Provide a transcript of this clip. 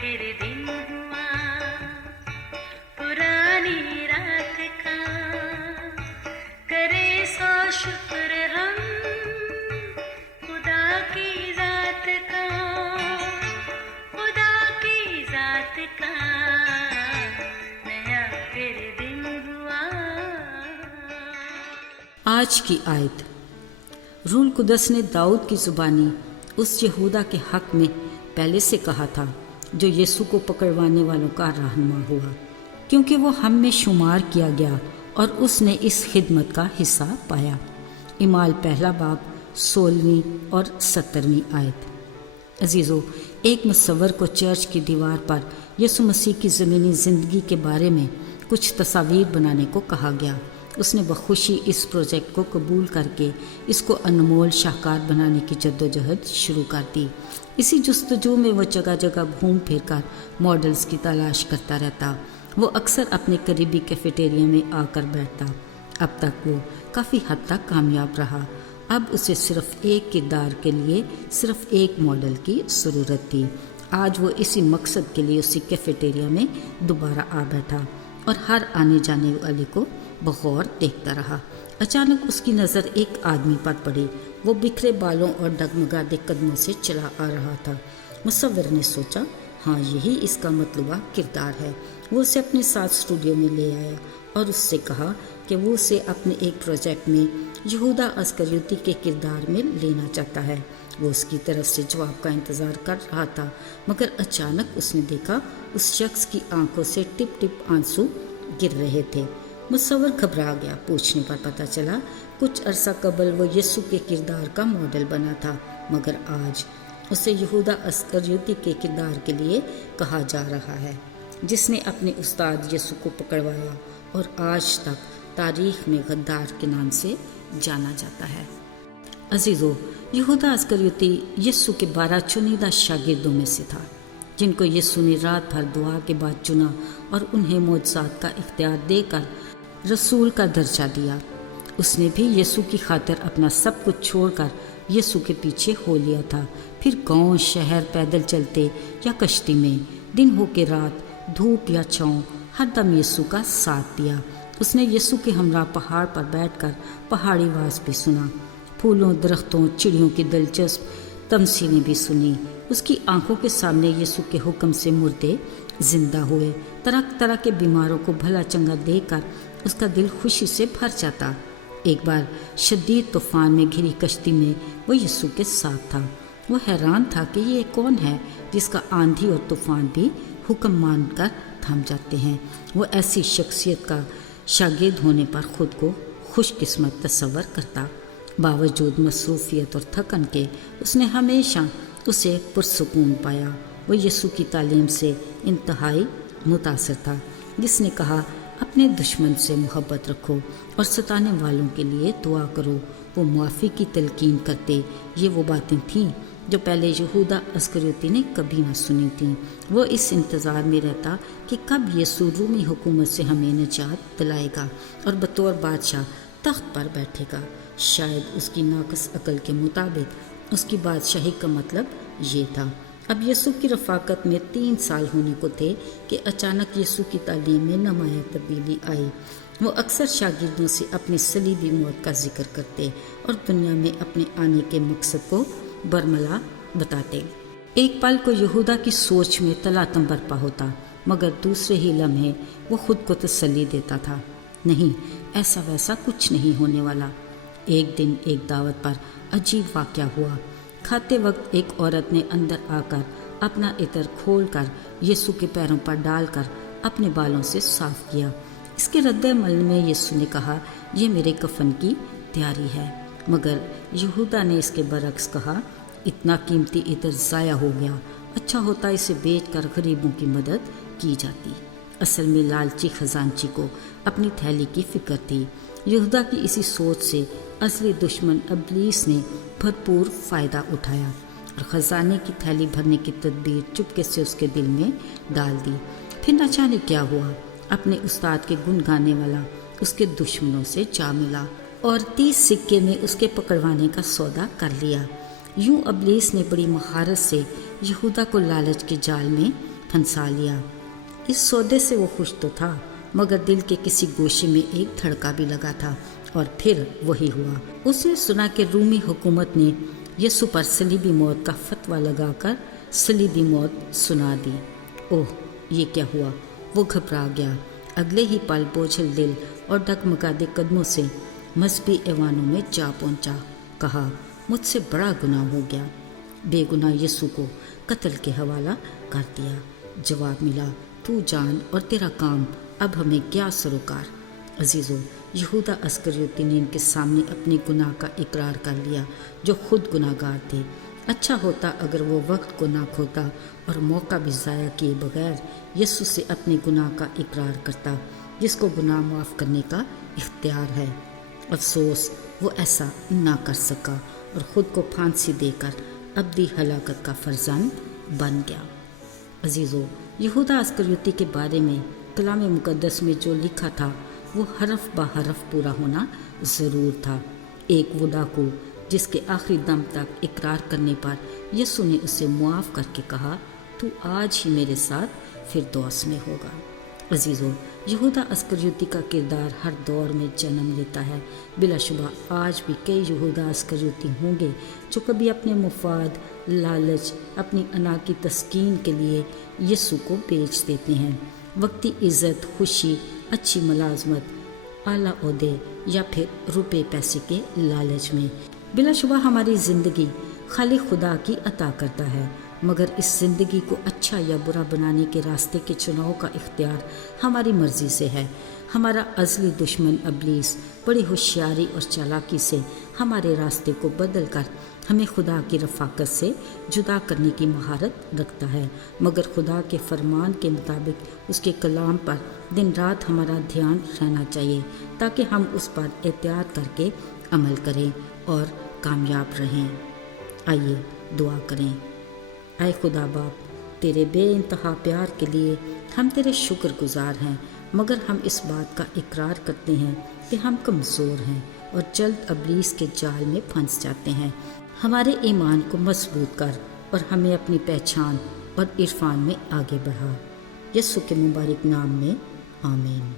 फिर दिन हुआ पुरानी रात का, करे सो शुक्र हम खुदा की जात का, खुदा की जात का, नया फिर दिन हुआ। आज की आयत। रूह कुदस ने दाऊद की ज़ुबानी उस यहूदा के हक़ में पहले से कहा था जो यीशु को पकड़वाने वालों का रहनुमा हुआ, क्योंकि वो हम में शुमार किया गया और उसने इस खिदमत का हिस्सा पाया। इमाल पहला बाब 16वीं और 17वीं आयत। अजीज़ों, एक मुसव्वर को चर्च की दीवार पर यीशु मसीह की ज़मीनी ज़िंदगी के बारे में कुछ तस्वीर बनाने को कहा गया। उसने बखुशी इस प्रोजेक्ट को कबूल करके इसको अनमोल शाहकार बनाने की जद्दोजहद शुरू कर दी। इसी जुस्तजू में वो जगह जगह घूम फिर कर मॉडल्स की तलाश करता रहता। वो अक्सर अपने करीबी कैफेटेरिया में आकर बैठता। अब तक वो काफ़ी हद तक कामयाब रहा। अब उसे सिर्फ एक किरदार के लिए सिर्फ एक मॉडल की ज़रूरत थी। आज वो इसी मकसद के लिए उसी कैफेटेरिया में दोबारा आ बैठा और हर आने जाने वाले को बगौर देखता रहा। अचानक उसकी नज़र एक आदमी पर पड़ी। वो बिखरे बालों और डगमगाते कदमों से चला आ रहा था। मुसव्विर ने सोचा, हाँ, यही इसका मतलूबा किरदार है। वो उसे अपने साथ स्टूडियो में ले आया और उससे कहा कि वो उसे अपने एक प्रोजेक्ट में यहूदा अस्करियोती के किरदार में लेना चाहता है। वो उसकी तरफ से जवाब का इंतज़ार कर रहा था, मगर अचानक उसने देखा उस शख्स की आंखों से टिप टिप आंसू गिर रहे थे। मुसव्विर घबरा गया। पूछने पर पता चला कुछ अरसा कबल वो यीशु के किरदार का मॉडल बना था, मगर आज उसे यहूदा अस्करियोती के किरदार के लिए कहा जा रहा है, जिसने अपने उस्ताद यीशु को पकड़वाया और आज तक तारीख में गद्दार के नाम से जाना जाता है। अजीज़ों, यहूदा अस्करियोती यीशु के 12 चुनिंदा शागिर्दों में से था, जिनको यीशु ने रात भर दुआ के बाद चुना और उन्हें मौजज़ात का इख्तियार देकर रसूल का दर्जा दिया। उसने भी यीशु की खातिर अपना सब कुछ छोड़कर यीशु के पीछे हो लिया था। फिर गांव शहर पैदल चलते या कश्ती में, दिन हो के रात, धूप या छाँव, हरदम यीशु का साथ दिया। उसने यीशु के हमरा पहाड़ पर बैठकर पहाड़ी आवाज़ भी सुना, फूलों, दरख्तों, चिड़ियों की दिलचस्प तमसीलें भी सुनी। उसकी आंखों के सामने यीशु के हुक्म से मुर्दे जिंदा हुए। तरह तरह के बीमारों को भला चंगा देखकर उसका दिल खुशी से भर जाता। एक बार शदीद तूफान में घिरी कश्ती में वो यीशु के साथ था। वो हैरान था कि ये कौन है जिसका आंधी और तूफान भी हुक्म मानकर थम जाते हैं। वो ऐसी शख्सियत का शागिर्द होने पर खुद को खुशकिस्मत तस्वर करता। बावजूद मसरूफियत और थकन के उसने हमेशा उसे पुरसुकून पाया। वो यीशु की तालीम से इंतहाई मुतासिर था, जिसने कहा, अपने दुश्मन से मोहब्बत रखो और सताने वालों के लिए दुआ करो। वो मुआफ़ी की तलकीन करते। ये वो बातें थीं जो पहले यहूदा अस्करियोती ने कभी न सुनी थीं। वो इस इंतज़ार में रहता कि कब यीशु रूमी हुकूमत से हमें निजात दिलाएगा और बतौर बादशाह तख्त पर बैठेगा। शायद उसकी नाक़िस अकल के मुताबिक उसकी बादशाही का मतलब ये था। अब यीशु की रफ़ाकत में 3 साल होने को थे कि अचानक यीशु की तालीम में नुमायाँ तब्दीली आई। वो अक्सर शागिर्दों से अपनी सलीबी मौत का जिक्र करते और दुनिया में अपने आने के मकसद को बरमला बताते। एक पल को यहूदा की सोच में तलातम बरपा होता, मगर दूसरे ही लम्हे वो खुद को तसल्ली देता था, नहीं, ऐसा वैसा कुछ नहीं होने वाला। एक दिन एक दावत पर अजीब वाक़या हुआ। खाते वक्त एक औरत ने अंदर आकर अपना इतर खोलकर यीशु के पैरों पर डालकर अपने बालों से साफ किया। इसके रद्द-ए-अमल में यीशु ने कहा, ये मेरे कफन की तैयारी है। मगर यहूदा ने इसके बरक्स कहा, इतना कीमती इतर ज़ाया हो गया, अच्छा होता इसे बेचकर गरीबों की मदद की जाती। असल में लालची खजानची को अपनी थैली की फिक्र थी। यहूदा की इसी सोच से असली दुश्मन इब्लीस ने भरपूर फ़ायदा उठाया और ख़जाने की थैली भरने की तदबीर चुपके से उसके दिल में डाल दी। फिर न जाने क्या हुआ, अपने उस्ताद के गुण गाने वाला उसके दुश्मनों से जा मिला और 30 सिक्के में उसके पकड़वाने का सौदा कर लिया। यूं इब्लीस ने बड़ी महारत से यहूदा को लालच के जाल में फंसा लिया। इस सौदे से वो खुश तो था, मगर दिल के किसी गोशे में एक धड़का भी लगा था, और फिर वही हुआ। उसने सुना कि रूमी हुकूमत ने यीशु पर सलीबी मौत का फतवा लगाकर सलीबी मौत सुना दी। ओह, ये क्या हुआ? वो घबरा गया। अगले ही पल बोझल दिल और डगमगाते कदमों से मजहबी ऐवानों में जा पहुंचा। कहा, मुझसे बड़ा गुनाह हो गया। बेगुनाह यीशु को कत्ल के हवाला कर दिया। जवाब मिला, तू जान और तेरा काम, अब हमें क्या सरोकार। अजीज़ों, यहूदा अस्करियोती ने इनके सामने अपने गुनाह का इकरार कर लिया, जो खुद गुनाहगार थे। अच्छा होता अगर वो वक्त को ना खोता और मौका भी ज़ाया किए बगैर यीशु से अपने गुनाह का इकरार करता, जिसको गुनाह माफ़ करने का इख्तियार है। अफसोस, वो ऐसा ना कर सका और ख़ुद को फांसी देकर अब्दी हलाकत का फर्जंद बन गया। अजीज़ों, यहूदा अस्करियोती के बारे में कलाम मुक़द्दस में जो लिखा था वो हरफ ब हरफ पूरा होना ज़रूर था। एक वो डाकू जिसके आखिरी दम तक इकरार करने पर यीशु ने उसे मुआफ़ करके कहा, तू आज ही मेरे साथ फिरदौस में होगा। अजीज़ों, यहूदा अस्करियोती का किरदार हर दौर में जन्म लेता है। बिलाशुबा आज भी कई यहूदा अस्करियोती होंगे जो कभी अपने मुफाद, लालच, अपनी अना की तस्कीन के लिए यीशु को बेच देते हैं। वक्ती इज़्ज़त, खुशी, अच्छी मुलाजमत, आला ओहदे या फिर रुपए पैसे के लालच में। बिलाशुबा हमारी ज़िंदगी खाली खुदा की अता करता है, मगर इस ज़िंदगी को अच्छा या बुरा बनाने के रास्ते के चुनाव का इख्तियार हमारी मर्ज़ी से है। हमारा अज़ली दुश्मन इब्लीस बड़ी होशियारी और चालाकी से हमारे रास्ते को बदल कर हमें खुदा की रफ़ाकत से जुदा करने की महारत रखता है, मगर खुदा के फरमान के मुताबिक उसके कलाम पर दिन रात हमारा ध्यान रहना चाहिए, ताकि हम उस पर एहतियात करके अमल करें और कामयाब रहें। आइए दुआ करें। आए खुदा बाप, तेरे बेइंतहा प्यार के लिए हम तेरे शुक्रगुजार हैं, मगर हम इस बात का इकरार करते हैं कि हम कमज़ोर हैं और जल्द इब्लीस के जाल में फंस जाते हैं। हमारे ईमान को मजबूत कर और हमें अपनी पहचान और इरफान में आगे बढ़ा। यीशु के मुबारक नाम में आमीन।